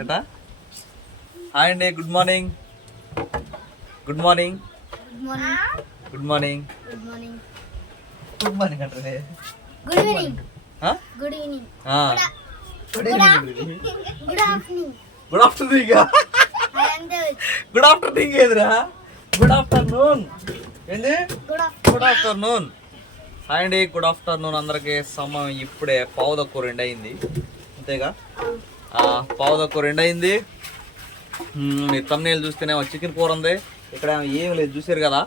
ఏటా? హాయ్ అండి good morning. Good morning. Good morning. Good morning అంటే good evening good evening. Good evening. Good afternoon. Good afternoon good afternoon ఏదిరా? Good afternoon. ఏంది? Good afternoon. Hi అండి good afternoon అందరికీ. సమయం ఇప్పుడే పావు తక్కువ రెండు అయింది. అంతేగా? పావు తక్కువ రెండు అయింది మీ తమ్నేలు చూస్తేనే చికెన్ కూర ఉంది. ఇక్కడ ఏం లేదు చూసారు కదా?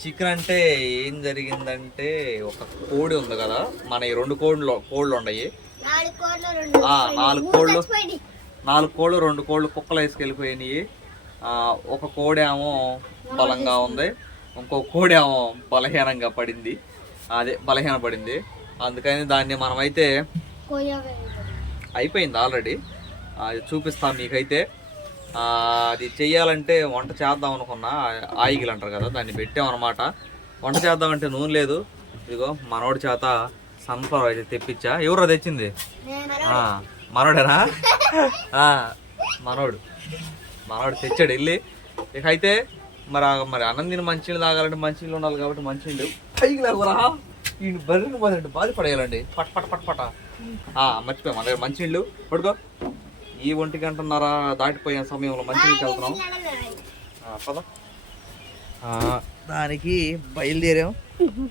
చికెన్ అంటే ఏం జరిగిందంటే ఒక కోడి ఉంది కదా? మన ఈ రెండు కోళ్ళు కోళ్ళు ఉన్నాయి. నాలుగు కోళ్ళు నాలుగు కోళ్ళు రెండు కోళ్ళు కుక్కలు వేసుకెళ్ళిపోయినాయి. ఒక కోడి ఏమో బలంగా ఉంది. ఇంకో కోడి ఏమో బలహీనంగా పడింది. అదే బలహీన పడింది అందుకని దాన్ని మనమైతే అయిపోయింది ఆల్రెడీ. అది చూపిస్తాం మీకైతే. అది చెయ్యాలంటే వంట చేద్దాం అనుకున్నా. ఆయిల్ అంటారు కదా దాన్ని పెట్టామన్నమాట. వంట చేద్దామంటే నూనె లేదు. ఇదిగో మనోడి చేత సన్ఫ్లవర్ అయితే తెప్పించా. ఎవరో తెచ్చింది? మనోడేనా? మనోడు. మనోడు తెచ్చాడు వెళ్ళి. ఇక అయితే మరి మరి అన్నం తిని మంచినీళ్ళు తాగాలంటే మంచినీళ్ళు ఉండాలి కాబట్టి మంచినీళ్ళు. పైకి లేకురా ఈ బర్రెని బాధ పడేయాలండి పట్ పట్ పట్ పట. మర్చిపోయాం. మన దగ్గర మంచినీళ్ళు పడుకో. ఈ ఒంటి గంటన్నర దాటిపోయిన సమయంలో మంచినీళ్ళకి వెళ్తున్నాం. పదా. పద దానికి బయలుదేరాం.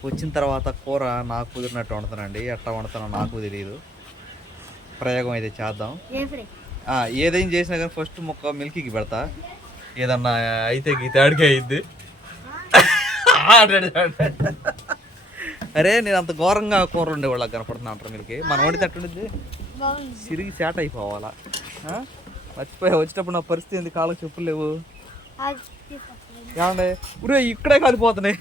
వచ్చిన తర్వాత కూర నాకు కుదిరినట్టు వండుతానండి. ఎట్లా వండుతానో నాకు తెలియదు ప్రయోగం అయితే చేద్దాం. ఏ ఏదైనా చేసినా కానీ ఫస్ట్ ముక్క మిల్కీకి పెడతా. ఏదన్నా అయితే గీత అడిగే అయింది అరే నేను అంత ఘోరంగా కూర ఉండేవాళ్ళకి కనపడుతున్నా అంటారు మిల్కి. మనం వండితే అట్టుండిద్ది బాగుంది సిరిగి సేట అయిపోవాలా? మర్చిపోయా వచ్చేటప్పుడు నా పరిస్థితి ఏంది? కాళ్ళకి చెప్పులు లేవు. ఏమండే? ఉరే ఇక్కడే కాలిపోతున్నాయి.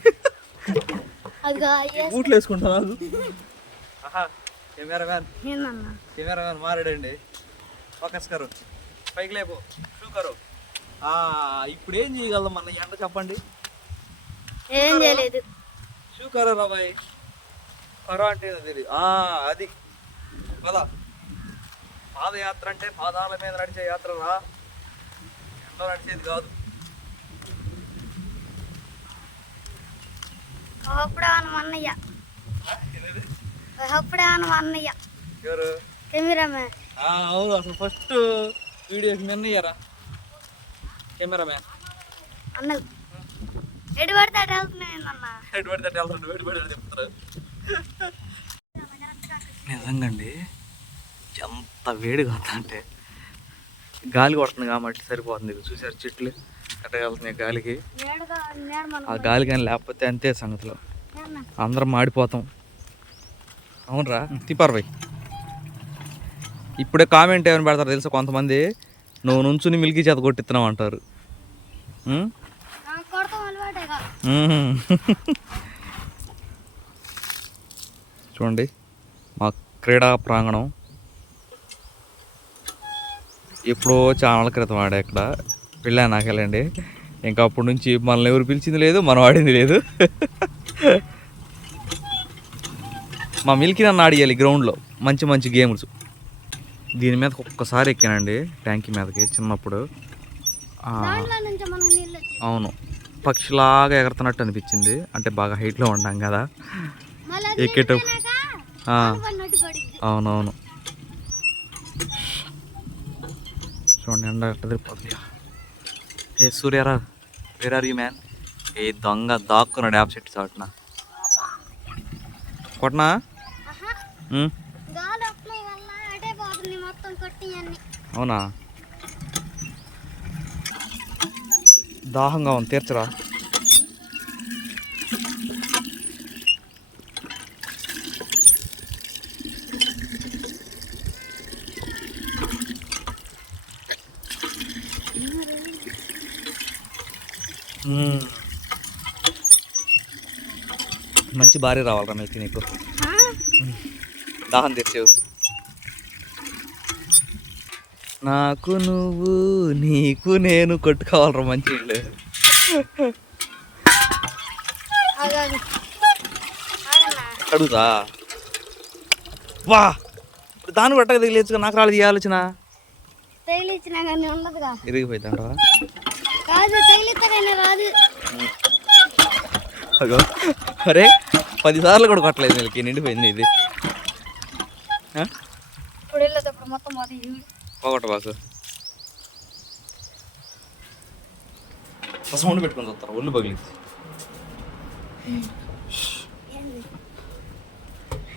బూట్లు వేసుకుంటాను కెమెరా మ్యాన్ ఏందన్నా కెమెరా మ్యాన్ మారాడండి. ఫోకస్ కరు. పైకి లేపు. షూ కరు. ఆ, ఇప్పుడు ఏం చేయగలం మన ఎండ చెప్పండి? ఏం చేయలేదు. షూ కరో రా కరో అంటే తెలియదు ఆ, అది. పద. పాదయాత్ర అంటే పాదాల మీద నడిచే యాత్ర రా. ఎండలో నడిచేది కాదు. ఒకప్పుడు ఆన అన్నయ్య ఒకప్పుడు ఆన అన్నయ్య ఎవరు? కెమెరామ్యాన్. ఆ, అవును అసలు ఫస్ట్ వీడియోకి నిన్న ఇయ్యరా కెమెరా మ్యాన్ అన్నది ఎటు పడితే అటు ఎటువంటి చెప్తారు నిజంగా అండి ఎంత వేడిగా ఉందా అంటే గాలి కొడుతుంది కాబట్టి సరిపోతుంది. చూసారు చెట్లు ఎట్ట వెళ్తున్నాయి గాలికి. ఆ గాలి కానీ లేకపోతే అంతే సంగతిలో? అందరం మాడిపోతాం. అవునరా? తిప్పారు ఇప్పుడే కామెంట్ ఏమైనా పెడతారు తెలుసా కొంతమంది? నువ్వు నుంచుని మిల్కీ చేత కొట్టిస్తున్నావు అంటారు ఉం? ఆ, కొడతాం అలవాటేగా మ్మ్. చూడండి. మా క్రీడా ప్రాంగణం. ఎప్పుడో చాలా క్రితం ఆడా ఇక్కడ. పెళ్ళా నాకెళ్ళండి ఇంకా అప్పటి నుంచి మనల్ని ఎవరు పిలిచింది లేదు మనం ఆడింది లేదు. మా మిల్కీ నన్ను ఆడియాలి గ్రౌండ్లో. మంచి మంచి గేమ్స్. దీని మీద ఒక్కసారి ఎక్కానండి. ట్యాంకీ మీదకి చిన్నప్పుడు. అవును. పక్షిలాగా ఎగరుతున్నట్టు అనిపించింది. అంటే బాగా హైట్లో ఉన్నాం కదా. పడిద్ది అవునవును. చూడండి ఎండ ఏ సూర్యారా వేర్ ఆర్ యూ మ్యాన్ ఏ దొంగ దాక్కున్నాడు యాప్ చెట్టు చాటున. కొట్టనా అవునా? దాహంగా ఉంది తీర్చరా? మంచి భార్య రావాలరా మీకు నీకు. దాహం తెచ్చావు నాకు నువ్వు నీకు నేను కొట్టుకోవాలరా మంచి ఇల్లు. అడుగుతా వా! దాన్ని కొట్టక తగిలేచ్చు నాకు రాలేదు ఈ ఆలోచన. తగిలిచ్చినా కానీ ఉండదుగా. ఇరిగిపోయిందంటవా అగో. అరే పదిసార్లు కూడా కొట్టలేదు నెలకి నిండిపోయింది ఇది. పోగొట్ట బాసు సౌండ్ పెట్టుకొని చూస్తారు? ఒళ్ళు పగిలింది.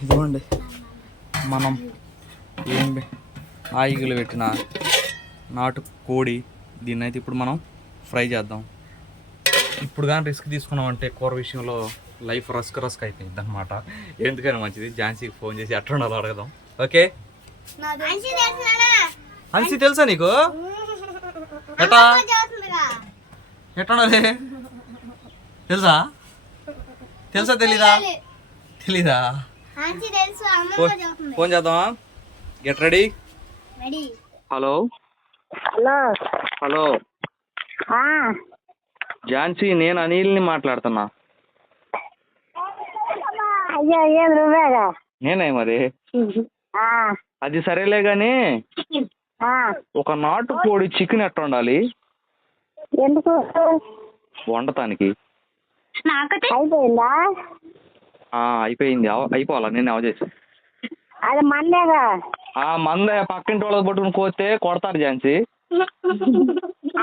ఇదిగోండి. మనం ఏం ఆయిగులు పెట్టిన నాటు కోడి దీన్ని అయితే ఇప్పుడు మనం ఫ్రై చేద్దాం. ఇప్పుడు కానీ రిస్క్ తీసుకున్నామంటే కూర విషయంలో లైఫ్ రస్క్ రస్క్ అయిపోయింది అనమాట ఎందుకని మంచిది. ఝాన్సీకి ఫోన్ చేసి ఎట్లా ఉండాలో అడగదాం. ఓకే? హన్సీ తెలుసా నీకు ఎట్టా ఎట్లా తెలుసా తెలుసా తెలీదా తెలీదా మంచి తెలుసు అమ్మ ఫోన్ చేద్దామా get ready ready hello hello hello Jhansi నేను అనిల్ని మాట్లాడుతున్నా. అయ్యో ఏం నువ్వేగా నేనే మరి. అది సరేలే గాని ఒక నాటు కోడి చికెన్ ఎట్లా ఉండాలి ఎందుకు? వండటానికి. అయిపోయిందా? ఆ, అయిపోయింది. అయిపోవాలా? నేను అవ చేసి అది మందేగా? ఆ మంద పక్కింటి వాళ్ళకి పట్టుకుని కోస్తే కొడతారు ఝాన్సీ.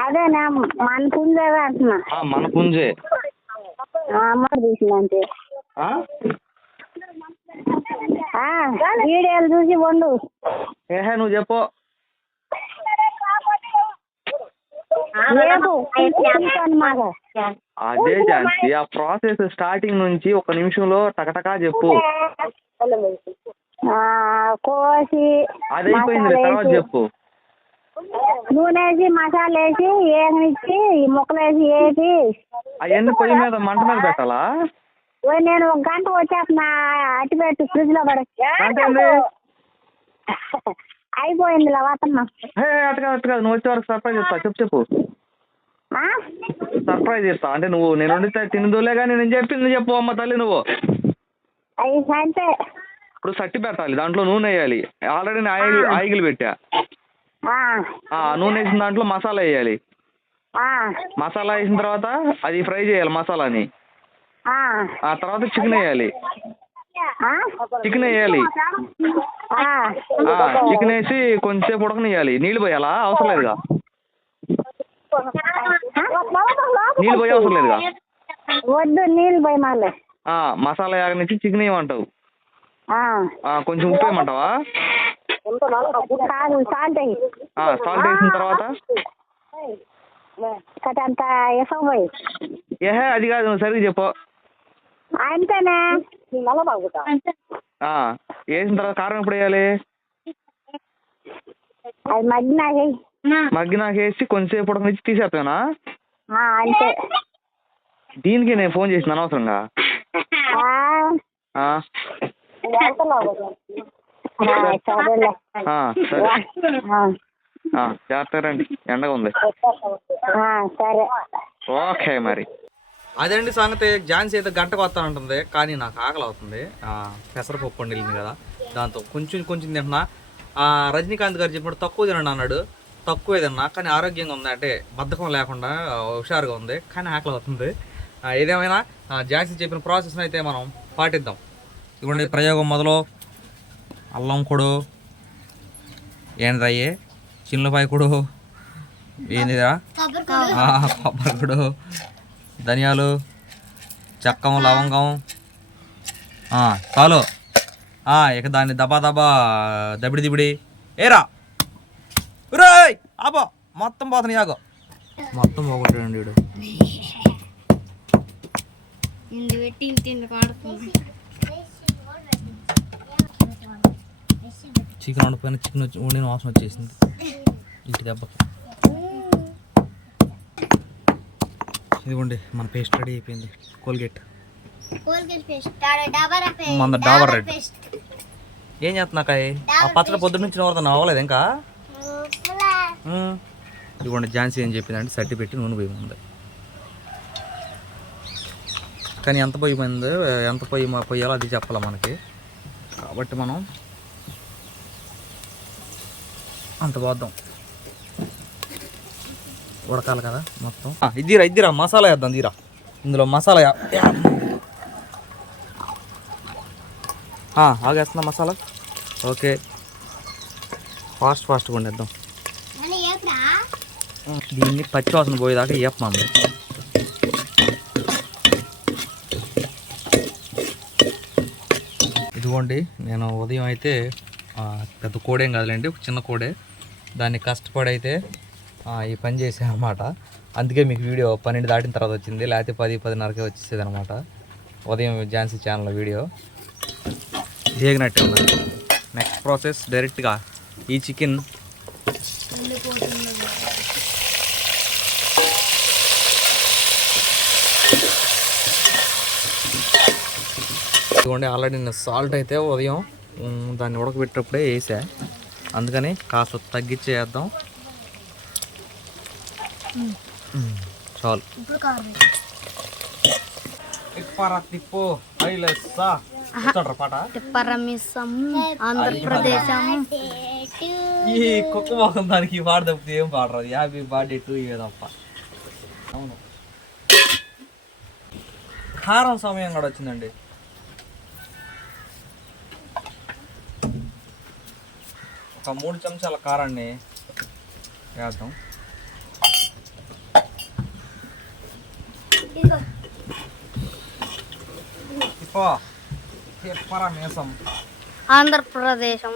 అదేనా మన పుంజేగా అంటున్నా మన పుంజే. అమ్మ తీసిందంటే ఆ? వీడియోలు చూసి వండు. ఏహే నువ్వు చెప్పు. అదే ఝాన్సీ ఆ ప్రాసెస్ స్టార్టింగ్ నుంచి ఒక నిమిషంలో టకటకా చెప్పు. ఆ, కోసి అది అయిపోయింది తర్వాత చెప్పు. నూనె వేసి మసాలా వేసి ఏమిచ్చి ఈ ముక్కలు వేసి వేసి అవన్నీ పొయ్యి మీద మంట మీద పెట్టాలా? ఓ నేను ఒక గంట వచ్చేస్తున్నా అట్టి పెట్టి ఫ్రిడ్జ్లో పడే? అయిపోయింది వస్తున్నా. అటు కాదు అటు కాదు నువ్వు వచ్చే వరకు సర్ప్రైజ్ ఇస్తా చెప్పు. చెప్పు? సర్ప్రైజ్ ఇస్తా అంటే నువ్వు నేను వండితే తినదులే కానీ నేను చెప్పింది చెప్పు అమ్మ తల్లి నువ్వు. అంతే. ఇప్పుడు సట్టి పెట్టాలి దాంట్లో నూనె వేయాలి. ఆల్రెడీ ఆయిల్ ఆయిల్ పెట్టా. నూనె వేసిన దాంట్లో మసాలా వేయాలి. మసాలా వేసిన తర్వాత అది ఫ్రై చేయాలి మసాలాని. ఆ. ఆ తర్వాత చికెన్ వేయాలి? చికెన్ వేయాలి. చికెన్ వేసి కొంచెంసేపు ఉడకనియాలి నీళ్ళు పోయాలా? అవసరం లేదుగా. నీళ్ళు పోయే అవసరం లేదుగా. వద్దు నీళ్ళు పోయి మసాలా యాగనిచ్చి చికెన్ వేయమంటావు. కొంచెం ఉప్పు వేయమంటావా? కాదు సాల్ట్ వేసిన తర్వాత? పోయి ఏహే అది కాదు నువ్వు సరిగ్గా చెప్పు. అంతేనే? ఆ, వేసిన తర్వాత కారం ఎప్పుడు వేయాలి? అది మగ్గినాక మగ్గినాక వేసి కొంచెంసేపు ఉడకనిచ్చి తీసేస్తానా అంతే. దీనికి నేను ఫోన్ చేసిన అనవసరంగా. జాగ్రత్తగా రండి. ఎండగా ఉంది. సరే. ఓకే మరి. అదండి సంగతి? ఝాన్సీ అయితే గంటకు వస్తానంటుంది కానీ నాకు ఆకలి అవుతుంది. ఆ, పెసరపప్పు వండిల్లింది కదా. దాంతో కొంచెం కొంచెం తింటున్నా. ఆ, రజనీకాంత్ గారు చెప్పినట్టు తక్కువ తినండి అన్నాడు. తక్కువ తిన్నా కానీ ఆరోగ్యంగా ఉంది అంటే బద్ధకం లేకుండా హుషారుగా ఉంది కానీ ఆకలి అవుతుంది. ఏదేమైనా ఆ, ఝాన్సీ చెప్పిన ప్రాసెస్ని అయితే మనం పాటిద్దాం. ఇదిగోండి ప్రయోగం మొదలు. అల్లం కొడు ఏంద్రయ్యే చిన్నపాయ కొడు ఏందిరా ఆ, కొబ్బరి పొడు. ధనియాలు. చెక్కం లవంగం. ఆ, చాలు. ఆ, ఇక దాన్ని దబా దబా దబిడి దిబిడి. ఏరా! ఆపో. మొత్తం పోతుంది యాగో మొత్తం పోగొట్టాడు వీడు ఇందు పెట్టి తిండి పాడుతుంది చికెన్ వండిపోయిన చికెన్ వచ్చి వండిన వాసన వచ్చేసింది. ఇంటి దెబ్బకి. ఇదిగోండి మన పేస్ట్ రెడీ అయిపోయింది. కోల్గేట్. మన డాబర్ రెడ్. ఏం చేస్తున్నాకాయ ఆ పచ్చడి పొద్దున్న నుంచి నవ్వుతాను అవ్వలేదు ఇంకా. ఇదిగోండి ఝాన్సీ ఏం చెప్పిందంటే సట్టి పెట్టి నూనె పోయి ఉంది కానీ ఎంత పొయ్యి పోయింది ఎంత పొయ్యి పొయ్యాలో అది చెప్పాలి మనకి. కాబట్టి మనం అంత పోద్దాం. ఉడకాలి కదా మొత్తం. ఇదిరా ఇదిరా మసాలా వేద్దాం దీరా ఇందులో మసాలా ఆగేస్తున్నా మసాలా? ఓకే. ఫాస్ట్ ఫాస్ట్గా వండేద్దాం. దీన్ని పచ్చి వాసన పోయేదాకా వేపమాము ఇదిగోండి నేను ఉదయం అయితే ఆ, పెద్ద కోడేం కాదులేండి ఒక చిన్న కోడే. దాన్ని కష్టపడి అయితే ఆ, ఈ పని చేసే అనమాట అందుకే మీకు వీడియో పన్నెండు దాటిన తర్వాత వచ్చింది లేకపోతే పది పదిన్నరకే వచ్చేసేది అనమాట ఉదయం ఝాన్సీ ఛానల్ వీడియో. వేగినట్టే నెక్స్ట్ ప్రాసెస్ డైరెక్ట్గా ఈ చికెన్ ఇదిగోండి ఆల్రెడీ నేను సాల్ట్ అయితే ఉదయం దాన్ని ఉడకబెట్టేటప్పుడే వేసా. అందుకని కాస్త తగ్గించి వేద్దాం చాలు. తిప్పు ఈ కుక్క మొహం దానికి ఈ పాట తప్పితే ఏం పాడరాదు యాభై బర్త్డే టూ ఇవే తప్ప. అవును. కారం సమయం కూడా వచ్చిందండి. ఒక మూడు చెంచాల కారాన్ని వేద్దాం. తిప్పో తిప్పరా మేసం. ఆంధ్రప్రదేశం.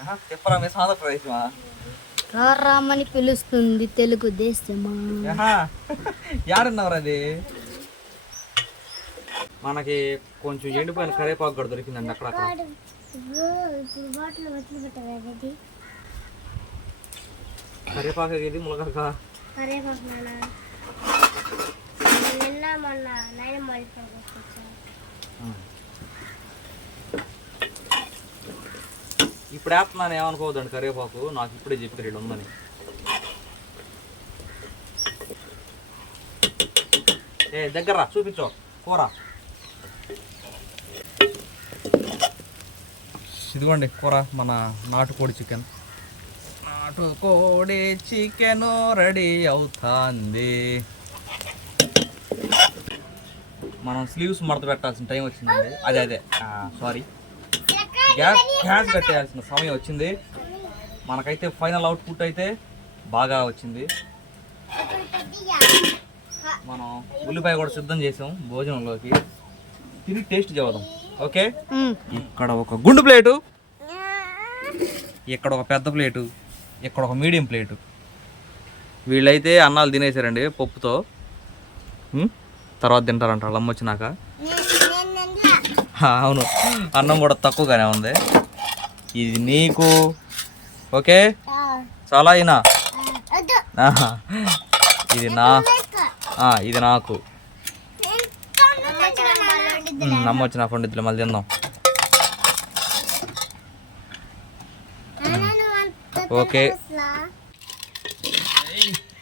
ఆహా, తిప్పరా మేసం ఆంధ్రప్రదేశమా? రామని పిలుస్తుంది తెలుగు దేశమా ఆహా, యాడున్నారు అది? మనకి కొంచెం ఎండిపోయిన కరేపాకు కూడా దొరికిందండి అక్కడ కరేపాకు ఇది ములగాక నిన్న మొన్న నైన్ ఇప్పుడు వేస్తున్నాను ఏమనుకోవద్దండి కరివేపాకు? నాకు ఇప్పుడే చెప్పి రెండు ఉందని. ఏ దగ్గర చూపించు. కూర. ఇదిగోండి కూర మన నాటుకోడి చికెన్. నాటుకోడి చికెన్ రెడీ అవుతుంది. మనం స్లీవ్స్ మడత పెట్టాల్సిన టైం వచ్చిందండి. అదే అదే. సారీ గ్యాస్ గ్యాస్ కట్టేయాల్సిన సమయం వచ్చింది. మనకైతే ఫైనల్ అవుట్పుట్ అయితే బాగా వచ్చింది. మనం ఉల్లిపాయ కూడా సిద్ధం చేసాం భోజనంలోకి. తిరిగి టేస్ట్ చేద్దాం ఓకే? ఇక్కడ ఒక గుండు ప్లేటు ఇక్కడ ఒక పెద్ద ప్లేటు ఇక్కడ ఒక మీడియం ప్లేటు. వీళ్ళైతే అన్నాలు తినేసారండి పప్పుతో. తర్వాత తింటారంట వాళ్ళ అమ్మ వచ్చినాక. అవును. అన్నం కూడా తక్కువగానే ఉంది. ఇది నీకు ఓకే? చాలా అయినా. ఇది నా ఇది నాకు. అమ్మ వచ్చిన పండితులు మళ్ళీ తిందాం. ఓకే.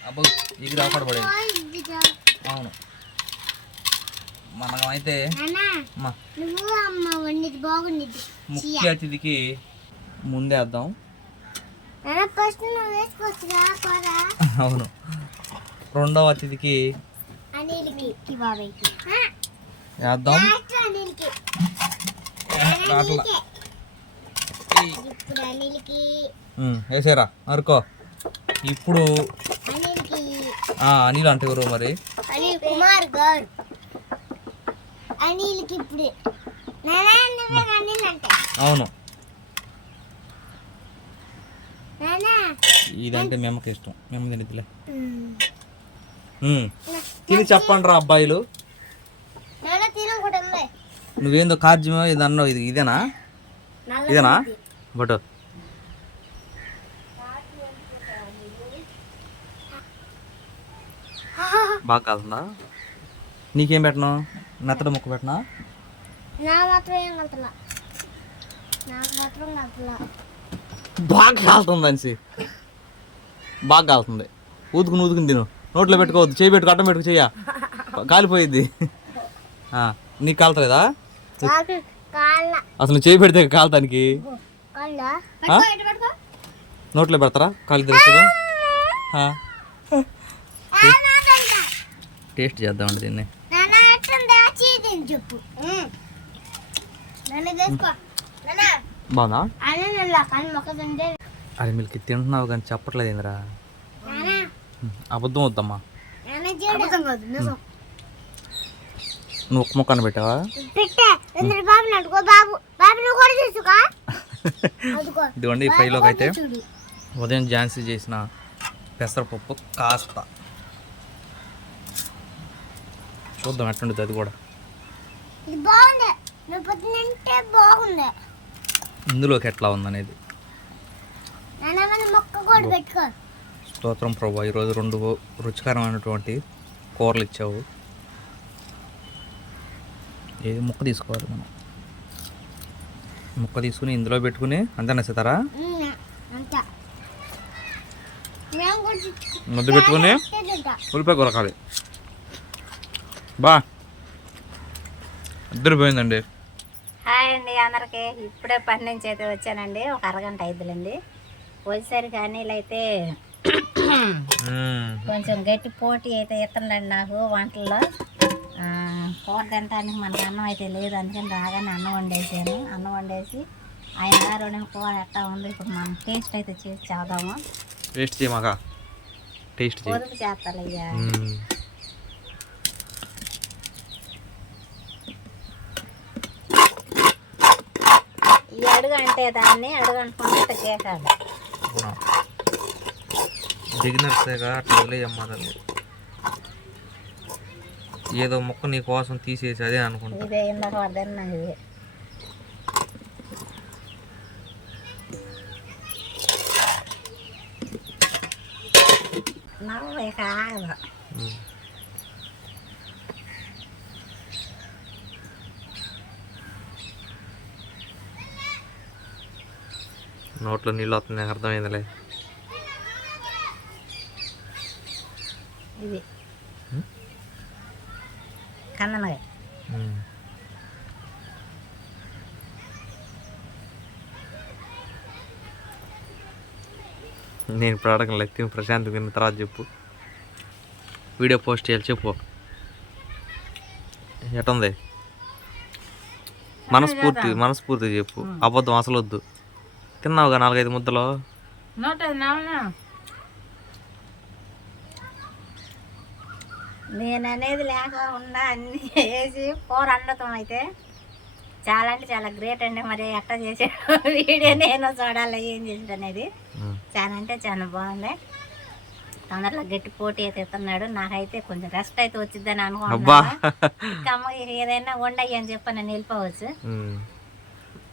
అబ్బో ఇది రాకూడదు పడేది అవును. మనమైతే అమ్మా నువ్వు అమ్మ వండిది బాగుండిద్ది. ముఖ్య అతిథికి వేసుకోవచ్చుగా కూర అవును. రెండవ అతిథికి వేద్దాం. వేసేరా అరుకో ఇప్పుడు అనిల్ అంటే ఎవరు మరి? అనిల్ కుమార్ గారు అనిల్కి ఇప్పుడు. నానా నువ్వే అనిల్ అంటే. అవును. ఇదంటే మేమకి ఇష్టం. మేము తినిద్దిలే ఉమ్, తిని చెప్పండి రా అబ్బాయిలు. నువ్వేందో కార్జ్యమో ఇది అన్నావు ఇది ఇదేనా? ఇదేనా? బట్ బాగా కాదుందా? నీకేం పెట్టను? మెత్తడ ముక్క పెట్టనా? బాగా కాలుతుంది అనిసి బాగా కాలుతుంది. ఊదుకుని ఊదుకుని తిను. నోట్లో పెట్టుకోవద్దు. చేయి పెట్టుకో అడ్డం పెట్టుకు చెయ్య. కాలిపోయిద్ది. నీకు కాలుతలేదా? అసలు చేయి పెడితే కాలుతానికి? నోట్లో పెడతారా? కాలు తెలుస్తుందా టేస్ట్ చేద్దామండి దీన్ని. బాగుందా? అది మీకు తింటున్నావు కానీ చెప్పట్లేదు ఏందిరా నాన్న. అబద్ధం వద్దమ్మా. నువ్వు ఒక్క ముక్కను పెట్టావా? ఇదిగోండి ఫ్రైలోకి అయితే ఉదయం ఝాన్సీ చేసిన పెసరపప్పు కాస్త. చూద్దాం ఎట్లుంటుంది అది కూడా. ఇందులోకి ఎట్లా ఉందనేది. స్తోత్రం ప్రభా ఈరోజు రెండు రుచికరమైనటువంటి కూరలు ఇచ్చావు. ఏది ముక్క తీసుకోవాలి మనం? ముక్క తీసుకుని ఇందులో పెట్టుకుని అంతేనా సీతారా? తెచ్చుకో- ముద్ద పెట్టుకుని. ఉల్లిపాయ కొరకాలి బా. ఇద్దరు పోయిందండి. హాయ్ అండి అందరికి. ఇప్పుడే పని నుంచి అయితే వచ్చానండి. ఒక అరగంట అయిద్దిలేండి. వచ్చేసరికి అనిల్ అయితే. కొంచెం గట్టి పోటీ అయితే ఇస్తుండండి నాకు వంటల్లో. కూర తినడానికి మనకు అన్నం అయితే లేదు అందుకని రాగానే అన్నం వండేసాను. అన్నం వండేసి ఆయన గారు కూర ఎట్టా ఉంది ఇప్పుడు మనం టేస్ట్ అయితే చేసి చేద్దాము. టేస్ట్ చేయమాక టేస్ట్ పొదుపు చేస్తాను అయ్యా. ఈ అడుగు అంటే దాన్ని అడుగు అనుకుంటే అవునా. దిగినర్సేగా అట్లా వదిలేయమ్మా ఏదో మొక్క నీ కోసం తీసేసి అదే అనుకుంటా. ఇదే ఇందాక ఇది నవ్వు. నోట్లో నీళ్ళు వస్తుంది నాకు అర్థమైందిలే ఇది మ్మ్. నేను ఇప్పుడు అడగను ప్రశాంత్ తిన్న తర్వాత చెప్పు. వీడియో పోస్ట్ చేయాలి చెప్పు. ఎటుంది మనస్ఫూర్తి మనస్ఫూర్తి చెప్పు. అబద్ధం అసలు వద్దు తిన్నావుగా నాలుగైదు ముద్దలు నోట నవ్వునా నేను అనేది లేకుండా అన్ని వేసి కూర వండటం అయితే. చాలా అంటే చాలా గ్రేట్ అండి మరి ఎట్లా చేసాడు వీడియో నేను చూడాలి ఏం చేసాడు అనేది. చాలా అంటే చాలా బాగుంది. తొందరలో గట్టి పోటీ అయితే ఇస్తున్నాడు. నాకైతే కొంచెం రెస్ట్ అయితే వచ్చిందని అనుకుంటున్నాను. ఇంకా ఏదైనా వండయ్యి అని చెప్పి నేను వెళ్ళిపోవచ్చు.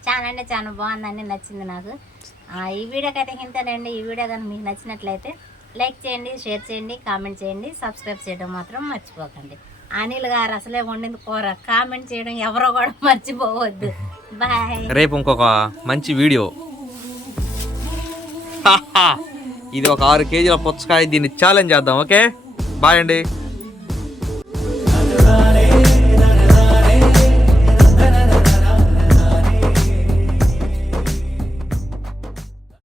చాలా అంటే చాలా బాగుందండి నచ్చింది నాకు. ఆ, ఈ వీడియోకి అయితే ఇంతేనండి. ఈ వీడియో కానీ మీకు నచ్చినట్లయితే లైక్ చేయండి షేర్ చేయండి కామెంట్ చేయండి సబ్స్క్రైబ్ చేయడం మాత్రం మర్చిపోకండి. అనిల్ గారు అసలే వండింది కూర. కామెంట్ చేయడం ఎవరో కూడా మర్చిపోవద్దు. బాయ్ రేపు ఇంకొక మంచి వీడియో. ఇది ఒక ఆరు కేజీల పుచ్చకాయ దీన్ని ఛాలెంజ్ చేద్దాం ఓకే బాయ్ అండి.